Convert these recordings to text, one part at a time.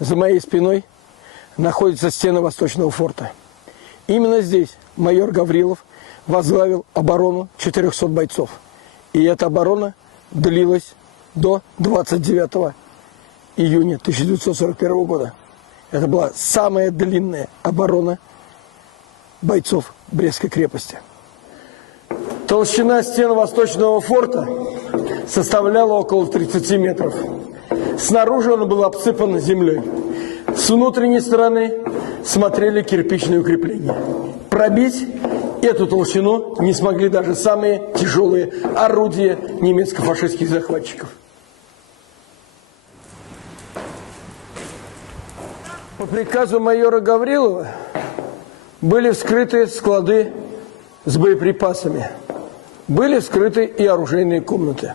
За моей спиной находятся стены Восточного форта. Именно здесь майор Гаврилов возглавил оборону 400 бойцов. И эта оборона длилась до 29 июня 1941 года. Это была самая длинная оборона бойцов Брестской крепости. Толщина стен Восточного форта составляла около 30 метров. Снаружи он был обсыпан землей. С внутренней стороны смотрели кирпичные укрепления. Пробить эту толщину не смогли даже самые тяжелые орудия немецко-фашистских захватчиков. По приказу майора Гаврилова были вскрыты склады с боеприпасами. Были вскрыты и оружейные комнаты.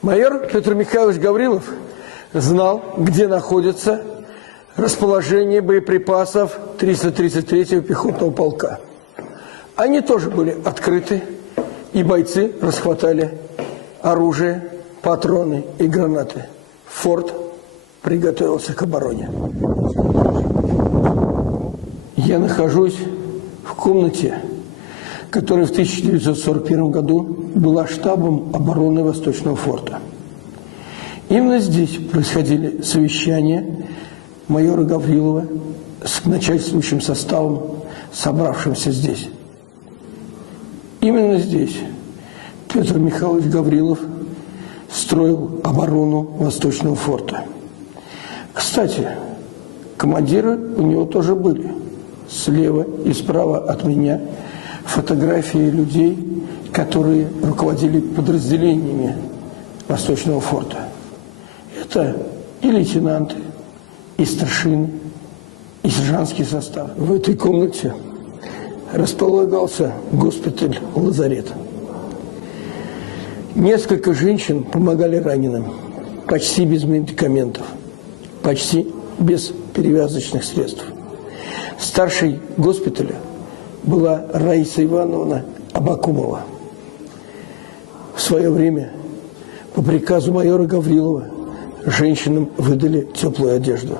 Майор Петр Михайлович Гаврилов знал, где находится расположение боеприпасов 333-го пехотного полка. Они тоже были открыты, и бойцы расхватали оружие, патроны и гранаты. Форт приготовился к обороне. Я нахожусь в комнате, которая в 1941 году была штабом обороны Восточного форта. Именно здесь происходили совещания майора Гаврилова с начальствующим составом, собравшимся здесь. Именно здесь Петр Михайлович Гаврилов строил оборону Восточного форта. Кстати, командиры у него тоже были. Слева и справа от меня фотографии людей, которые руководили подразделениями Восточного форта. Это и лейтенанты, и старшины, и сержантский состав. В этой комнате располагался госпиталь-лазарет. Несколько женщин помогали раненым, почти без медикаментов, почти без перевязочных средств. Старшей госпиталя была Раиса Ивановна Абакумова. В свое время по приказу майора Гаврилова женщинам выдали теплую одежду.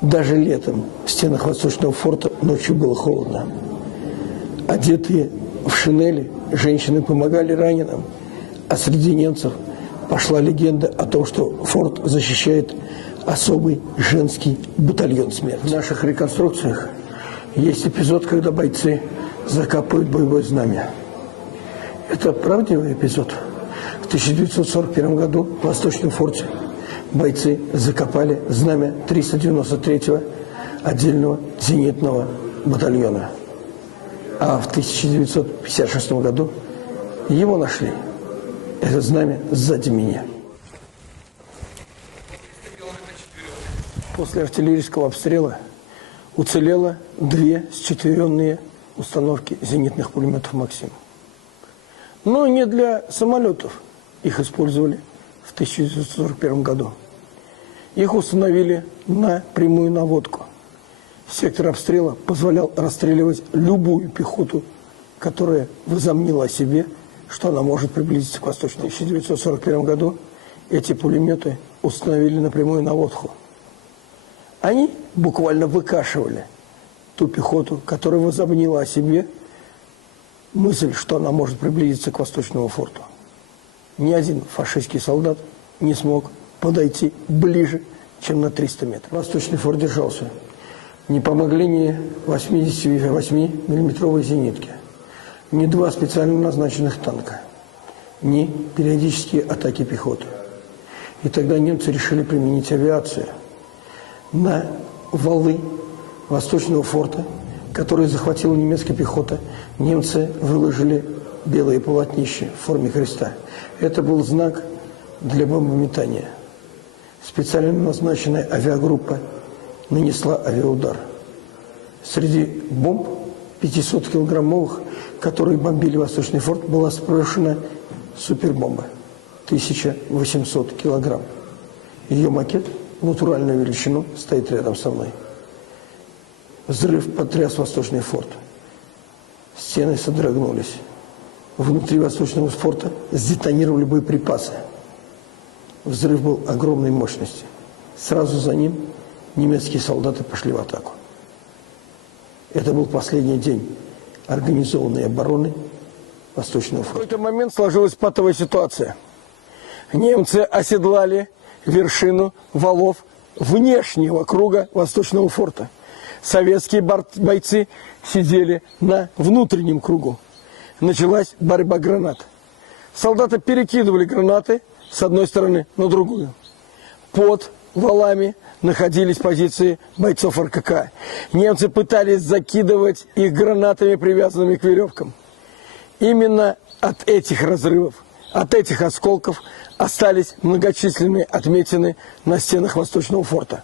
Даже летом в стенах Восточного форта ночью было холодно. Одетые в шинели, женщины помогали раненым, а среди немцев пошла легенда о том, что форт защищает особый женский батальон смерти. В наших реконструкциях есть эпизод, когда бойцы закапывают боевое знамя. Это правдивый эпизод. В 1941 году в Восточном форте бойцы закопали знамя 393-го отдельного зенитного батальона. А в 1956 году его нашли. Это знамя сзади меня. После артиллерийского обстрела уцелело 2 счетверенные установки зенитных пулеметов «Максим». Но не для самолетов. Их использовали в 1941 году. Их установили на прямую наводку. Сектор обстрела позволял расстреливать любую пехоту, которая возомнила о себе, что она может приблизиться к Восточному. В 1941 году эти пулеметы установили на прямую наводку. Они буквально выкашивали ту пехоту, которая возомнила о себе мысль, что она может приблизиться к Восточному форту. Ни один фашистский солдат не смог подойти ближе, чем на 300 метров. Восточный форт держался. Не помогли ни 88-миллиметровые зенитки, ни 2 специально назначенных танка, ни периодические атаки пехоты. И тогда немцы решили применить авиацию. На валы Восточного форта, которые захватила немецкая пехота, немцы выложили белые полотнища в форме креста. Это был знак для бомбометания. Специально назначенная авиагруппа нанесла авиаудар. Среди бомб 500-килограммовых, которые бомбили Восточный форт, была сброшена супербомба 1800 килограмм. Ее макет в натуральную величину стоит рядом со мной. Взрыв потряс Восточный форт. Стены содрогнулись. Внутри Восточного форта сдетонировали боеприпасы. Взрыв был огромной мощности. Сразу за ним немецкие солдаты пошли в атаку. Это был последний день организованной обороны Восточного фронта. В какой-то момент сложилась патовая ситуация. Немцы оседлали вершину валов внешнего круга Восточного форта. Советские бойцы сидели на внутреннем кругу. Началась борьба гранат. Солдаты перекидывали гранаты с одной стороны на другую. Под валами находились позиции бойцов РКК. Немцы пытались закидывать их гранатами, привязанными к веревкам. Именно от этих разрывов, от этих осколков остались многочисленные отметины на стенах Восточного форта.